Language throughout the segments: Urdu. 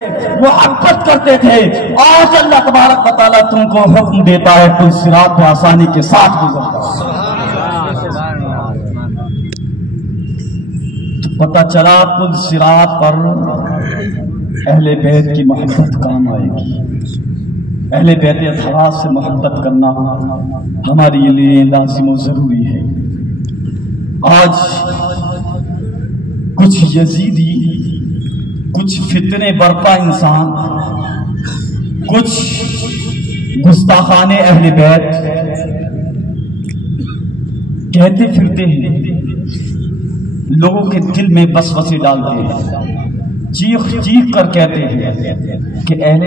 محبت کرتے تھے، آج اللہ تبارک و تعالیٰ تم کو حکم دیتا ہے کوئی صراط پہ آسانی کے ساتھ گزرتا ہے۔ تو پتہ چلا کل صراط پر اہل بیت کی محبت کام آئے گی۔ اہل بیت اطہار سے محبت کرنا ہمارے لیے لازم و ضروری ہے۔ آج کچھ یزیدی، کچھ فتنے برپا انسان، کچھ گستاخان اہل بیت کہتے پھرتے ہیں، لوگوں کے دل میں وسوسے ڈالتے ہیں، چیخ چیخ کر کہتے ہیں کہ اہل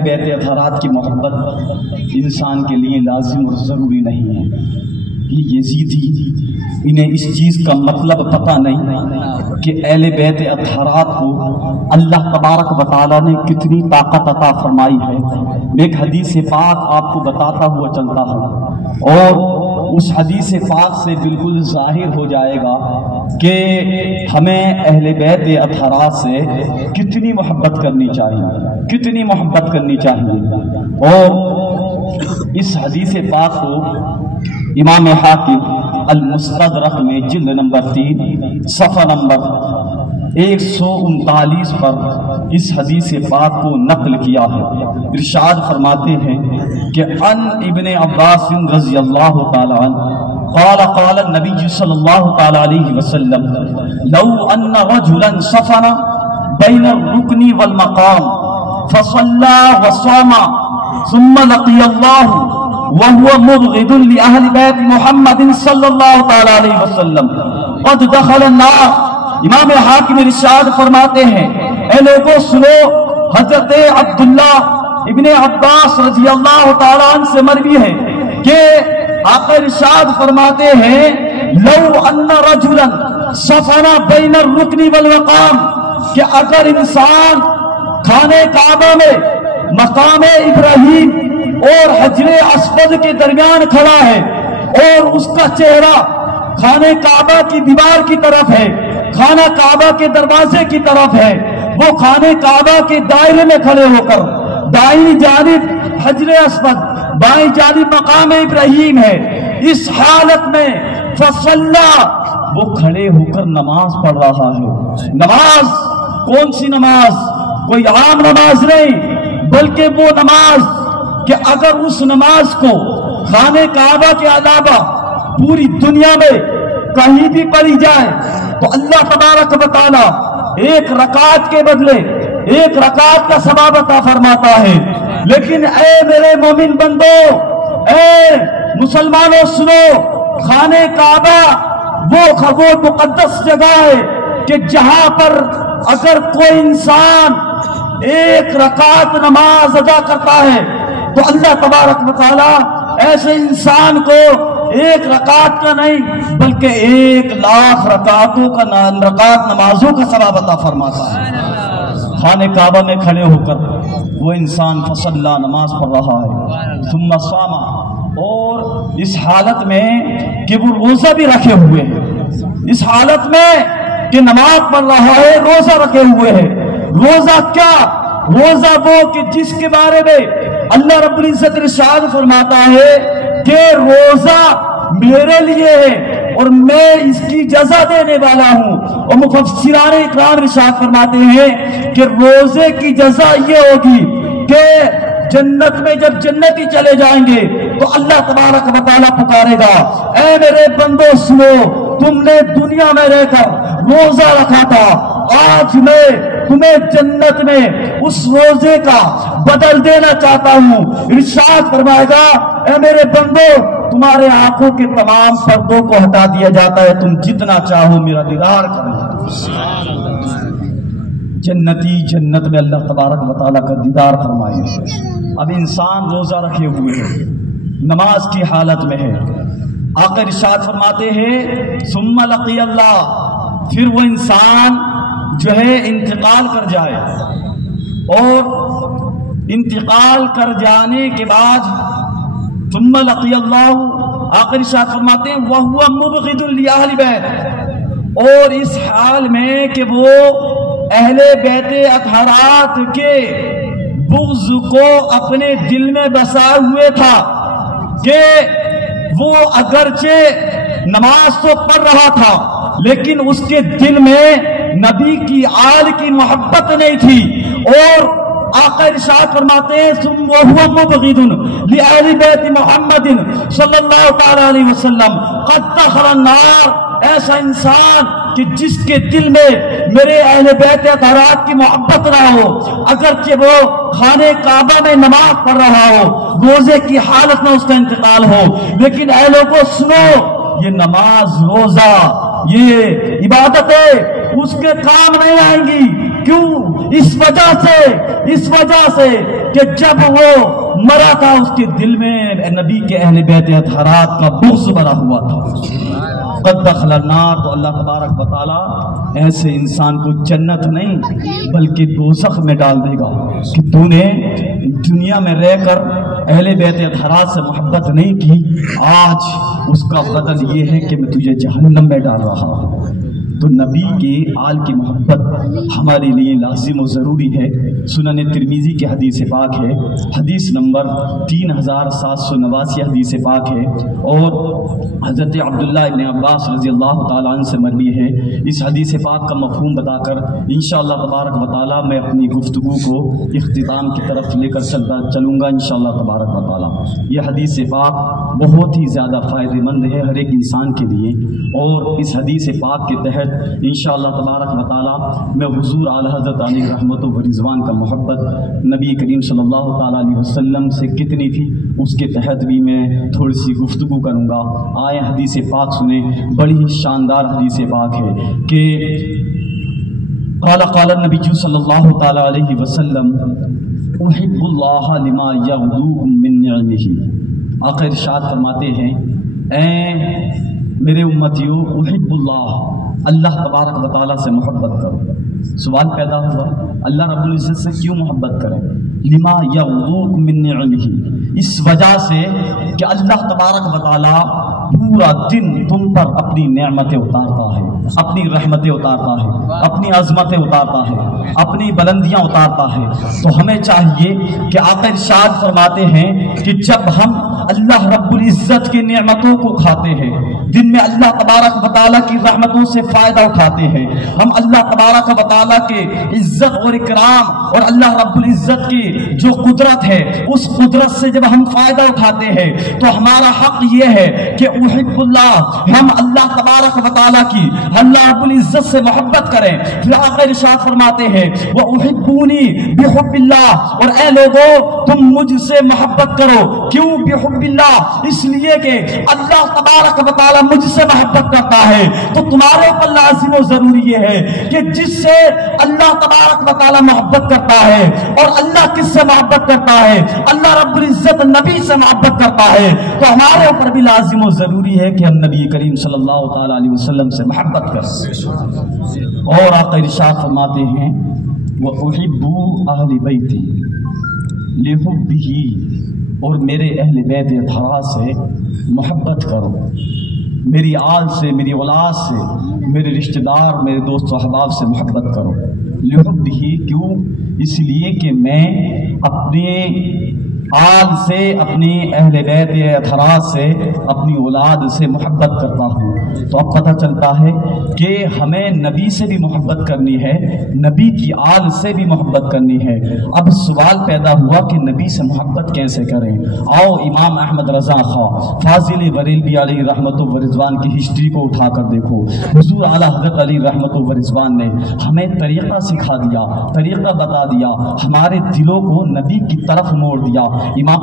بیت اطہارات کی محبت انسان کے لیے لازم اور ضروری نہیں ہے۔ یہ یزیدی، انہیں اس چیز کا مطلب پتہ نہیں کہ اہل بیت اطہارات کو اللہ تبارک و تعالیٰ نے کتنی طاقت عطا فرمائی ہے۔ میں ایک حدیث پاک آپ کو بتاتا ہوا چلتا ہوں، اور اس حدیث پاک سے بالکل ظاہر ہو جائے گا کہ ہمیں اہل بیت اطہارات سے کتنی محبت کرنی چاہیے، کتنی محبت کرنی چاہیے۔ اور اس حدیث پاک کو امام حاکم المستدرک میں جلد نمبر 3 صفحہ نمبر 139 پر اس حدیث پاک کو نقل کیا ہے۔ ارشاد فرماتے ہیں کہ عن ابن عباس رضی اللہ تعالی عنہ قال النبی صلی اللہ تعالی علیہ وسلم لو ان رجلا سفن بین الرکن والمقام فصلى وصام ثم لقي الله وهو مبغض لأهل بيت محمد صلی اللہ تعالی علیہ وسلم قد دخل النار۔ امام حاکم ارشاد فرماتے ہیں، اے لوگوں سنو، حضرت عبداللہ ابن عباس رضی اللہ تعالیٰ عنہ سے مروی ہے کہ آقا ارشاد فرماتے ہیں لو ان رجلا سفن بین الرکن والمقام، کہ اگر انسان خانہ کعبہ میں مقام ابراہیم اور حجر اسود کے درمیان کھڑا ہے اور اس کا چہرہ خانہ کعبہ کی دیوار کی طرف ہے، خانہ کعبہ کے دروازے کی طرف ہے، وہ خانہ کعبہ کے دائرے میں کھڑے ہو کر دائیں جانب حجر اسود، بائیں جانب مقام ابراہیم ہے، اس حالت میں فصلا، وہ کھڑے ہو کر نماز پڑھ رہا ہے۔ نماز کون سی نماز؟ کوئی عام نماز نہیں، بلکہ وہ نماز کہ اگر اس نماز کو خانہ کعبہ کے علاوہ پوری دنیا میں کہیں بھی پڑھی جائے تو اللہ تبارک و تعالیٰ ایک رکعت کے بدلے ایک رکعت کا ثواب عطا فرماتا ہے۔ لیکن اے میرے مومن بندو، اے مسلمانوں سنو، خانہ کعبہ وہ مقدس جگہ ہے کہ جہاں پر اگر کوئی انسان ایک رکعت نماز ادا کرتا ہے تو اللہ تبارک و تعالیٰ ایسے انسان کو ایک رکعت کا نہیں بلکہ 1,00,000 رکعت نمازوں کا ثواب عطا فرماتا ہے۔ خانہ کعبہ میں کھڑے ہو کر وہ انسان فصلا، نماز پڑھ رہا ہے، ثم صام، اور اس حالت میں کہ وہ روزہ بھی رکھے ہوئے ہیں، اس حالت میں کہ نماز پڑھ رہا ہے، روزہ رکھے ہوئے ہیں۔ روزہ کیا؟ روزہ وہ کہ جس کے بارے میں اللہ رب العزت ارشاد فرماتا ہے کہ روزہ میرے لیے ہے اور میں اس کی جزا دینے والا ہوں، اور مفسران اکرام ارشاد فرماتے ہیں کہ روزے کی جزا یہ ہوگی کہ جنت میں جب جنتی چلے جائیں گے تو اللہ تبارک و تعالیٰ پکارے گا، اے میرے بندو سنو، تم نے دنیا میں رہ کر روزہ رکھا تھا، آج میں تمہیں جنت میں اس روزے کا بدل دینا چاہتا ہوں۔ ارشاد فرمائے گا، اے میرے بندو، تمہارے آنکھوں کے تمام پردوں کو ہٹا دیا جاتا ہے، تم جتنا چاہو میرا دیدار کرو۔ جنتی جنت میں اللہ تبارک و تعالیٰ کا دیدار فرمائے۔ اب انسان روزہ رکھے ہوئے ہے، نماز کی حالت میں ہے، آقا ارشاد فرماتے ہیں ثم لقی اللہ، پھر وہ انسان جو ہے انتقال کر جائے، اور انتقال کر جانے کے بعد ثم لقی اللہ، آقا ارشاد فرماتے ہیں وَهُوَ مُبْغِضٌ لِأَهْلِ بَيْتِ، اور اس حال میں کہ وہ اہل بیت اطہرات کے بغض کو اپنے دل میں بسائے ہوئے تھا کہ وہ اگرچہ نماز تو پڑھ رہا تھا لیکن اس کے دل میں نبی کی آل کی محبت نہیں تھی. اور آقا ارشاد فرماتے ہیں ثم وهو مبغض لآل بیت محمد صلی اللہ تعالی علیہ وسلم قد دخل النار. ایسا انسان کہ جس کے دل میں میرے اہل بیت اطہرات کی محبت نہ ہو، اگرچہ وہ خانے کعبہ میں نماز پڑھ رہا ہو، روزے کی حالت میں اس کا انتقال ہو، لیکن اے لوگوں سنو، یہ نماز روزہ یہ عبادتیں اس کے کام نہیں آئیں گی. کیوں؟ اس وجہ سے کہ جب وہ مرا تھا اس کے دل میں نبی کے اہل بیت اطہرات کا بغض بھرا ہوا تھا. قد دخل النار. تو اللہ تبارک و تعالی ایسے انسان کو جنت نہیں بلکہ دوزخ میں ڈال دے گا کہ تو نے دنیا میں رہ کر اہل بیت اطہرات سے محبت نہیں کی، آج اس کا بدل یہ ہے کہ میں تجھے جہنم میں ڈال رہا ہوں. تو نبی کے آل کی محبت ہمارے لیے لازم و ضروری ہے. سنن ترمذی کی حدیث پاک ہے، حدیث نمبر 3789 حدیث پاک ہے، اور حضرت عبداللہ ابن عباس رضی اللہ تعالیٰ عنہ سے مروی ہے. اس حدیث پاک کا مفہوم بتا کر انشاءاللہ تبارک و تعالیٰ میں اپنی گفتگو کو اختتام کی طرف لے کر چلوں گا انشاءاللہ تبارک و تعالیٰ. یہ حدیث پاک بہت ہی زیادہ فائدہ مند ہے ہر ایک انسان کے لیے، اور اس حدیث پاک کے تحت انشاءاللہ تبارک و تعالیٰ میں حضور اعلی حضرت علی رحمت و رضوان کا محبت نبی کریم صلی اللہ تعالیٰ علیہ وسلم سے کتنی تھی اس کے تحت بھی میں تھوڑی سی گفتگو کروں گا. آئے حدیث پاک سنیں، بڑی ہی شاندار حدیث پاک ہے کہ قال النبی صلی اللہ تعالیٰ علیہ وسلم احب اللہ لما یغدوکم من نعمہ. آقا ارشاد فرماتے ہیں اے میرے امتیوں، احب اللہ تبارک و تعالیٰ سے محبت کرو. سوال پیدا ہوا اللہ رب العزت سے کیوں محبت کریں؟ لما یغدوکم من نعمہ، اس وجہ سے کہ اللہ تبارک و تعالیٰ پورا دن تم پر اپنی نعمتیں اتارتا ہے، اپنی رحمتیں اتارتا ہے، اپنی عظمتیں اتارتا ہے، اپنی بلندیاں اتارتا ہے. تو ہمیں چاہیے کہ آقا ارشاد فرماتے ہیں کہ جب ہم اللہ رب العزت کی نعمتوں کو کھاتے ہیں، دن میں اللہ تبارک و تعالیٰ کی رحمتوں سے فائدہ اٹھاتے ہیں، ہم اللہ تبارک و تعالیٰ کے عزت اور اکرام اور اللہ رب العزت کی جو قدرت ہے اس قدرت سے جب ہم فائدہ اٹھاتے ہیں تو ہمارا حق یہ ہے کہ احب اللہ، ہم اللہ تبارک و تعالیٰ کی اللہ رب العزت سے محبت کریں. پھر آقا ارشاد فرماتے ہیں وَأُحِبُّونِي بِحُبِّ اللَّهِ، اور اے لوگوں تم مجھ سے محبت کرو. کیوں بحب اللہ؟ اس لیے کہ اللہ تبارک و تعالیٰ مجھ سے محبت کرتا ہے. تو تمہارے اوپر لازم و ضروری یہ ہے کہ جس سے اللہ تبارک و تعالیٰ محبت کرتا ہے، اور اللہ کس سے محبت کرتا ہے؟ اللہ رب العزت نبی سے محبت کرتا ہے. تو ہمارے اوپر بھی لازم و ضروری ہے کہ ہم نبی کریم صلی اللہ تعالیٰ علیہ وسلم سے محبت کریں. اور آقا ارشاد فرماتے ہیں وَأُحِبُّ أَهْلِ بَيْتِي لِحُبِّهِ، اور میرے اہل بیت اطہرات سے محبت کرو، میری آل سے، میری اولاد سے، میرے رشتہ دار، میرے دوست و احباب سے محبت کرو. لحبہ، کیوں؟ اس لیے کہ میں اپنے آل سے، اپنی اہل بیت اطہرات سے، اپنی اولاد سے محبت کرتا ہوں. تو اب پتہ چلتا ہے کہ ہمیں نبی سے بھی محبت کرنی ہے، نبی کی آل سے بھی محبت کرنی ہے. اب سوال پیدا ہوا کہ نبی سے محبت کیسے کریں؟ آؤ امام احمد رضا خواہ فاضل بریلوی علیہ رحمت و رضوان کی ہسٹری کو اٹھا کر دیکھو. حضور اعلیٰ حضرت علی رحمت و رضوان نے ہمیں طریقہ سکھا دیا، طریقہ بتا دیا، ہمارے دلوں کو نبی کی طرف موڑ دیا.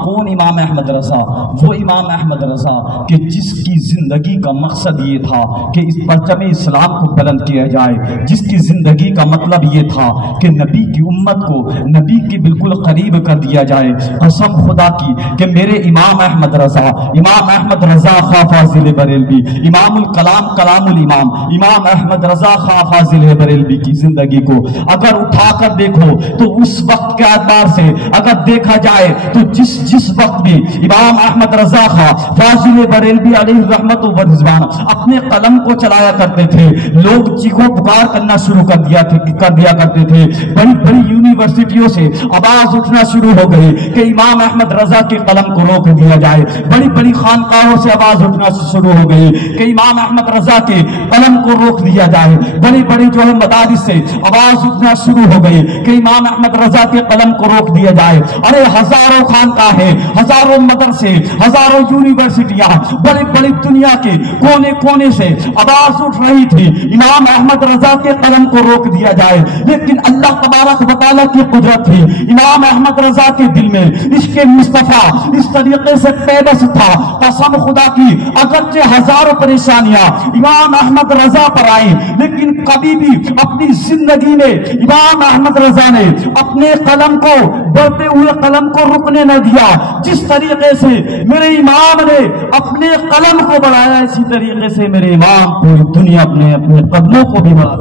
کون امام احمد رضا؟ وہ امام احمد رضا کہ جس کی زندگی کا مقصد یہ تھا کہ اس پرچم اسلام کو بلند کیا جائے، جس کی زندگی کا مطلب یہ تھا کہ نبی کی امت کو نبی کے بالکل قریب کر دیا جائے. قسم خدا کی کہ میرے امام احمد رضا خواہ فاضل بریلوی، امام الکلام کلام الامام، امام احمد رضا خواہ فاضل بریلوی کی زندگی کو اگر اٹھا کر دیکھو تو اس وقت کے اعتبار سے اگر دیکھا جائے تو تو جس وقت بھی امام احمد رضا خان فاضل بریلوی علیہ رحمت و رضوان اپنے قلم کو چلایا کرتے تھے، لوگ چیخو پکار کرنا شروع کر دیا کرتے تھے، بڑی بڑی یونیورسٹیوں سے آواز اٹھنا شروع ہو گئی کہ امام احمد رضا کے قلم کو روک دیا جائے، بڑی بڑی خانقاہوں سے آواز اٹھنا شروع ہو گئی کہ امام احمد رضا کے قلم کو روک دیا جائے، بڑی بڑی جو ہے مدارس سے آواز اٹھنا شروع ہو گئی کہ امام احمد رضا کے قلم کو روک دیا جائے۔ ارے ہزاروں خانقاہیں، ہزاروں مدرسے، ہزاروں یونیورسٹیاں، بڑی بڑی دنیا کے کونے کونے سے آواز اٹھ رہی تھی امام احمد رضا کے قلم کو روک دیا جائے، لیکن اللہ تبارک و تعالیٰ کی قدرت تھی، امام احمد رضا کے دل میں عشق مصطفیٰ اس طریقے سے پیوست تھا، قسم خدا کی اگرچہ ہزاروں پریشانیاں امام احمد رضا پر آئیں، لیکن کبھی بھی اپنی زندگی میں امام احمد رضا نے اپنے قلم کو، بڑھتے ہوئے قلم کو رکنے نہ دیا۔ جس طریقے سے میرے امام نے اپنے قلم کو بڑھایا، اسی طریقے سے میرے امام پوری دنیا اپنے قدموں کو بھی بڑھا۔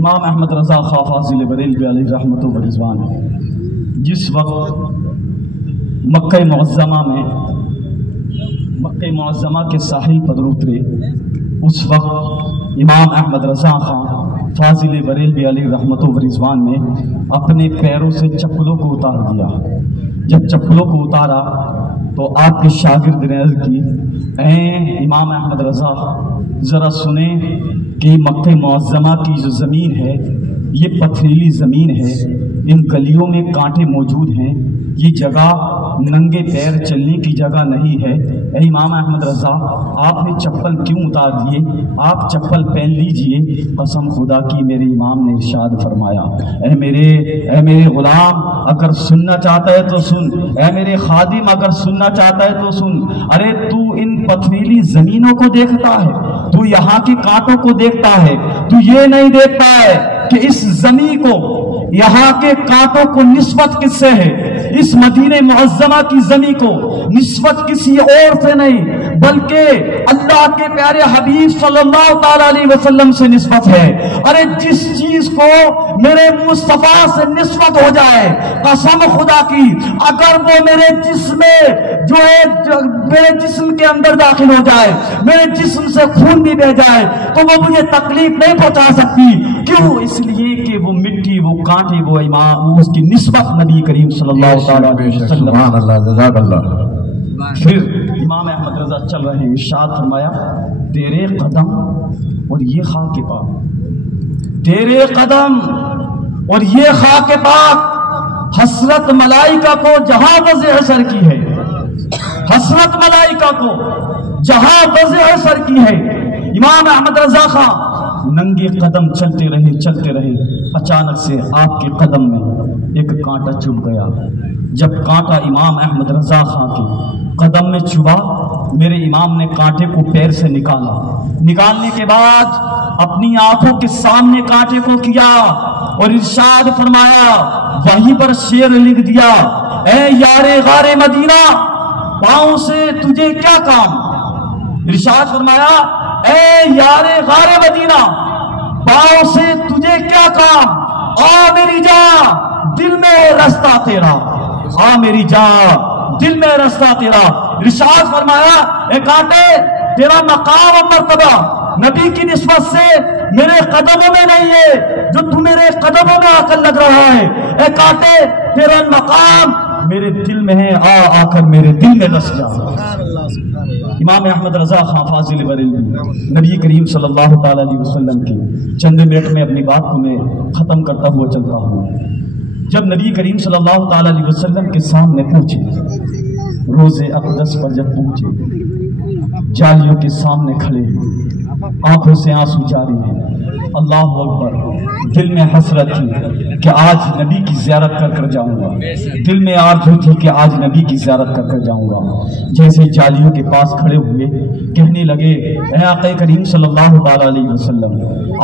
امام احمد رضا خان فاضل بریلوی علیہ رحمت و رضوان جس وقت مکہ معظمہ کے ساحل پر اترے، اس وقت امام احمد رضا خان فاضل بریلوی علیہ رحمت و رضوان نے اپنے پیروں سے چپلوں کو اتار دیا۔ جب چپلوں کو اتارا تو آپ کے شاگرد نے عرض کی، اے امام احمد رضا، ذرا سنیں کہ مکہ معظمہ کی جو زمین ہے یہ پتھریلی زمین ہے، ان گلیوں میں کانٹے موجود ہیں، یہ جگہ ننگے پیر چلنے کی جگہ نہیں ہے۔ اے امام احمد رضا، آپ نے چپل کیوں اتار دیے؟ آپ چپل پہن لیجئے۔ قسم خدا کی میرے امام نے ارشاد فرمایا، اے میرے غلام، اگر سننا چاہتا ہے تو سن، اے میرے خادم اگر سننا چاہتا ہے تو سن۔ ارے تو ان پتھریلی زمینوں کو دیکھتا ہے، تو یہاں کی کانٹوں کو دیکھتا ہے، تو یہ نہیں دیکھتا ہے کہ اس زمین کو، یہاں کے کانٹوں کو نسبت کس سے ہے؟ اس مدینہ معظمہ کی زمین کو نسبت کسی اور سے نہیں بلکہ اللہ کے پیارے حبیب صلی اللہ تعالی علیہ وسلم سے نسبت ہے۔ ارے جس چیز کو میرے مصطفیٰ سے نسبت ہو جائے، قسم خدا کی اگر وہ میرے جسم میں جو ہے میرے جسم کے اندر داخل ہو جائے، میرے جسم سے خون بھی بہ جائے، تو وہ مجھے تکلیف نہیں پہنچا سکتی۔ کیوں؟ اس لیے کہ وہ مٹی، وہ کانٹے، وہ امام، اس کی نسبت نبی کریم صلی اللہ تعالیٰ علیہ وسلم۔ سبحان اللہ، جزاک اللہ۔ پھر امام احمد رضا چل رہے ہیں، ارشاد فرمایا، تیرے قدم اور یہ خاک پاک، تیرے قدم اور یہ خاک پاک حسرت ملائکہ کو جہاں وضع سر کی ہے، حسرت ملائکہ کو جہاں وضع سر کی ہے۔ امام احمد رضا خان ننگے قدم چلتے رہے، اچانک سے آپ کے قدم میں ایک کانٹا چبھ گیا۔ جب کانٹا امام احمد رضا خان کے قدم میں چبھا، میرے امام نے کانٹے کو پیر سے نکالا، نکالنے کے بعد اپنی آنکھوں کے سامنے کانٹے کو کیا اور ارشاد فرمایا، وہیں پر شعر لکھ دیا، اے یار غار مدینہ، پاؤں سے تجھے کیا کام؟ ارشاد فرمایا، اے یار غار مدینہ، پاؤں سے تجھے کیا کام؟ آ میری جان، دل میں رستہ تیرا، آ میری جان، دل میں رستہ تیرا۔ ارشاد فرمایا، اے کانٹے، تیرا مقام و مرتبہ نبی کی نسبت سے میرے قدموں میں نہیں ہے، جو تو میرے قدموں میں آ کر لگ رہا ہے۔ اے کانٹے، تیرا مقام میرے دل میں ہے، آ کر میرے دل میں رس جا۔ امام احمد رضا خان فاضل بریلوی نبی کریم صلی اللہ تعالی علیہ وسلم کی چند منٹ میں اپنی بات کو میں ختم کرتا ہوا چلتا ہوں۔ جب نبی کریم صلی اللہ تعالی علیہ وسلم کے سامنے پہنچے، روز اقدس پر جب پہنچے، جالیوں کے سامنے کھڑے ہیں، آنکھوں سے آنسو جاری ہیں، اللہ اکبر، دل میں حسرت تھی کہ آج نبی کی زیارت کر جاؤں گا، دل میں آرزو تھی کہ آج نبی کی زیارت کر جاؤں گا۔ جیسے جالیوں کے پاس کھڑے ہوئے کہنے لگے، اے آقا کریم صلی اللہ تعالی علیہ وسلم،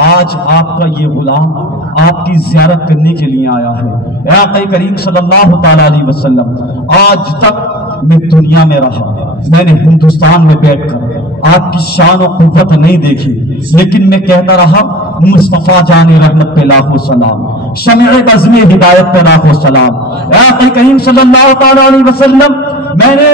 آج آپ کا یہ غلام آپ کی زیارت کرنے کے لیے آیا ہے۔ اے آقا کریم صلی اللہ تعالی علیہ وسلم، آج تک میں دنیا میں رہا، میں نے ہندوستان میں بیٹھ کر آپ کی شان و قوت نہیں دیکھی، لیکن میں کہتا رہا مصطفیٰ جان رحمت پہ لاکھوں سلام، شمع بزم ہدایت پہ لاکھوں سلام۔ اے آقا کریم صلی اللہ تعالی علیہ وسلم، میں نے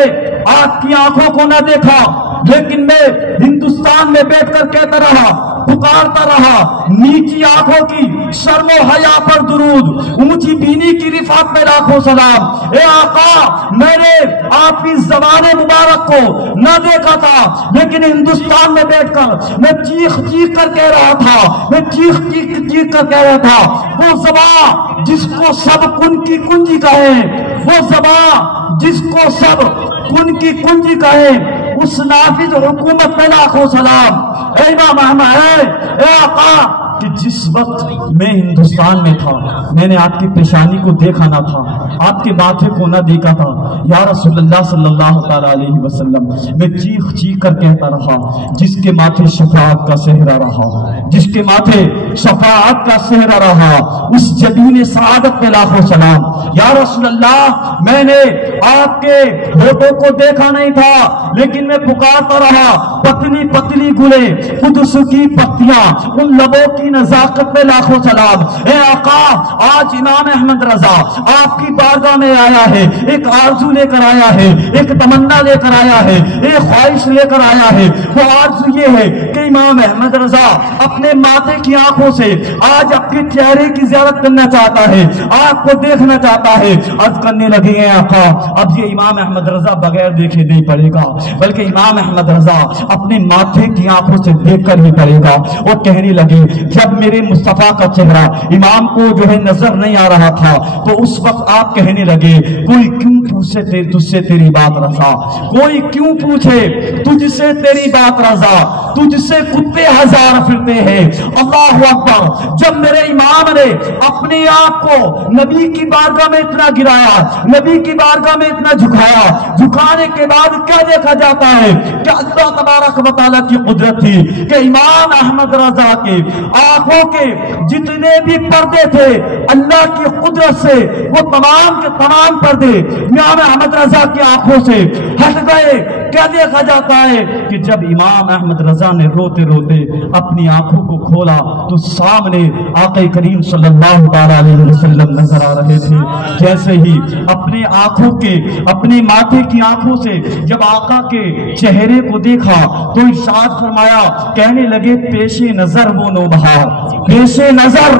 آپ کی آنکھوں کو نہ دیکھا، لیکن میں ہندوستان میں بیٹھ کر کہتا رہا، پکارتا رہا، نیچی آنکھوں کی شرم و حیا پر درود، اونچی بینی کی رفعت میں لاکھوں سلام۔ اے آقا، میں نے آپ کی زبان مبارک کو نہ دیکھا تھا، لیکن ہندوستان میں بیٹھ کر میں چیخ چیخ کر کہہ رہا تھا، میں چیخ چیخ کر کہہ رہا تھا، وہ زبان جس کو سب کن کی کنجی کہیں، وہ زبان جس کو سب کن کی کنجی کہیں، اس نافذ حکومت پہ لاکھوں سلام۔ اے امام احمد، اے آقا، کہ جس وقت میں ہندوستان میں تھا میں نے آپ کی پیشانی کو دیکھا نہ تھا، آپ کے ماتھے کو نہ دیکھا تھا، یا رسول اللہ صلی اللہ تعالی علیہ وسلم، میں چیخ چیخ کر کہتا رہا، جس کے ماتھے شفاعت کا صحرا رہا، جس کے ماتھے شفاعت کا صحرا رہا، اس جبین سعادت پہ لاکھوں سلام۔ یا رسول اللہ، میں نے آپ کے ہونٹوں کو دیکھا نہیں تھا، لیکن میں پکارتا رہا، پتلی پتلی گلے، قدس کی پتیاں، ان لبوں کی نزاکت میں لاکھوں سلام۔ اے آقا، آج امام احمد رضا آپ کی بارگاہ میں آیا ہے، ایک آرزو لے کر آیا ہے، ایک تمنا لے کر آیا ہے، ایک خواہش لے کر آیا ہے۔ وہ آرزو یہ ہے کہ امام احمد رضا اپنے ماتھے کی آنکھوں سے آج اپنے چہرے کی زیارت کرنا چاہتا ہے، آپ کو دیکھنا چاہتا ہے۔ عرض کرنے لگے ہیں آقا، اب یہ امام احمد رضا بغیر دیکھے نہیں پڑے گا، بلکہ امام احمد رضا اپنے ماتھے کی آنکھوں سے دیکھ کر ہی پڑے گا۔ وہ کہنے لگے، جب میرے مصطفیٰ کا چہرہ امام کو جو ہے نظر نہیں آ رہا تھا، تو اس وقت آپ کہنے لگے، کوئی کیوں پوچھے تجھ سے تیری بات رضا، کوئی کیوں پوچھے تجھ سے تیری بات رضا، تجھ سے کتے ہزار پھرتے ہیں۔ اللہ اکبر۔ جب میرے امام نے اپنے آپ کو نبی کی بارگاہ میں اتنا گرایا، نبی کی بارگاہ میں اتنا جھکایا، جھکانے کے بعد کیا دیکھا جاتا ہے کہ اللہ تبارک و تعالیٰ کی قدرت تھی کہ امام احمد رضا کے آنکھوں کے جتنے بھی پردے تھے، اللہ کی قدرت سے وہ تمام کے تمام پردے امام احمد رضا کی آنکھوں سے ہٹ گئے۔ کیا دیکھا جاتا ہے کہ جب امام احمد رضا نے روتے روتے اپنی آنکھوں کو کھولا تو سامنے آقا کریم صلی اللہ تعالی علیہ وسلم نظر آ رہے تھے۔ جیسے ہی اپنے آنکھوں کے، اپنے ماتھے کی آنکھوں سے جب آقا کے چہرے کو دیکھا تو ارشاد فرمایا، کہنے لگے، پیش نظر وہ نوبہار، پیش نظر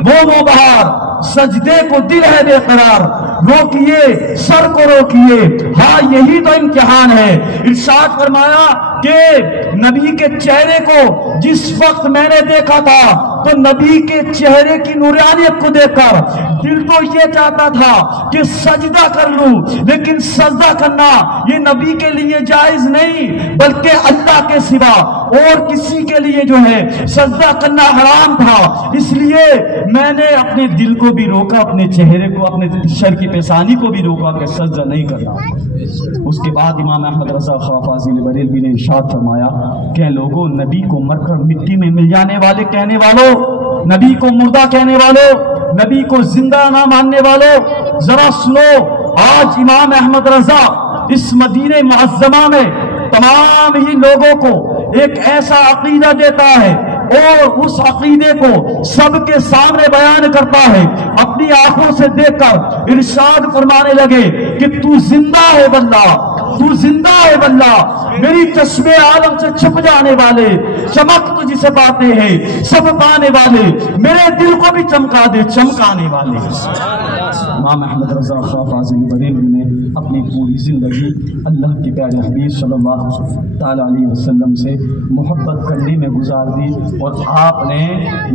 وہ نوبہار، سجدے کو دل ہے بے قرار، روکیے سر کو روکیے، ہاں یہی تو امتحان ہے۔ ارشاد فرمایا کہ نبی کے چہرے کو جس وقت میں نے دیکھا تھا تو نبی کے چہرے کی نورانیت کو دیکھ کر دل تو یہ چاہتا تھا کہ سجدہ کر لوں، لیکن سجدہ کرنا یہ نبی کے لیے جائز نہیں، بلکہ اللہ کے سوا اور کسی کے لیے جو ہے سجدہ کرنا حرام تھا۔ اس لیے میں نے اپنے دل کو بھی روکا، اپنے چہرے کو، اپنے سر کی پیشانی کو بھی روکا کہ سجدہ نہیں کرنا۔ اس کے بعد امام احمد رضا خواہ فاضل بریلوی نے ارشاد فرمایا کہ لوگوں، نبی کو مر کر مٹی میں مل جانے والے کہنے والوں، نبی کو مردہ کہنے والوں، نبی کو زندہ نہ ماننے والوں، ذرا سنو، آج امام احمد رضا اس مدینہ معظمہ میں تمام ہی لوگوں کو ایک ایسا عقیدہ دیتا ہے اور اس عقیدے کو سب کے سامنے بیان کرتا ہے، اپنی آنکھوں سے دیکھ کر ارشاد فرمانے لگے کہ تو زندہ ہے واللہ، تو زندہ ہے واللہ، میری چشم عالم سے چھپ جانے والے، چمک تجھ سے پاتے ہیں سب پانے والے، میرے دل کو بھی چمکا دے چمکانے والے۔ امام احمد رضا خواہ فاضل بریلوی نے اپنی پوری زندگی اللہ کے پیارے حبیب صلی اللہ تعالی علیہ وسلم سے محبت کرنے میں گزار دی، اور آپ نے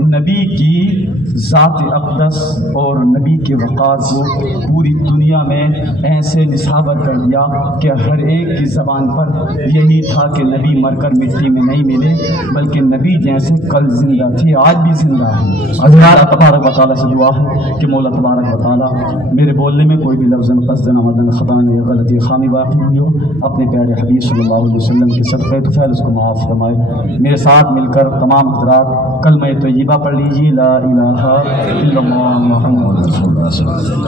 نبی کی ذات اقدس اور نبی کے وقار کو پوری دنیا میں ایسے نصابت کر دیا کہ ہر ایک کی زبان پر یہی تھا کہ نبی مر کر مٹی میں نہیں ملے، بلکہ نبی جیسے کل زندہ تھے آج بھی زندہ ہے۔ اللہ تبارک و تعالیٰ سے دعا ہے کہ مولا تبارک و تعالیٰ میرے بولنے میں کوئی بھی لفظ قصدن عمدن خطا یا غلطی خامی واقع ہوئی ہو، اپنے پیارے حبیب صلی اللہ علیہ وسلم کے صدقے طفیل اس کو معاف فرمائے۔ میرے ساتھ مل کر تمام حضرات کلمہ طیبہ پڑھ لیجیے، لا الہ الا اللہ محمد رسول اللہ۔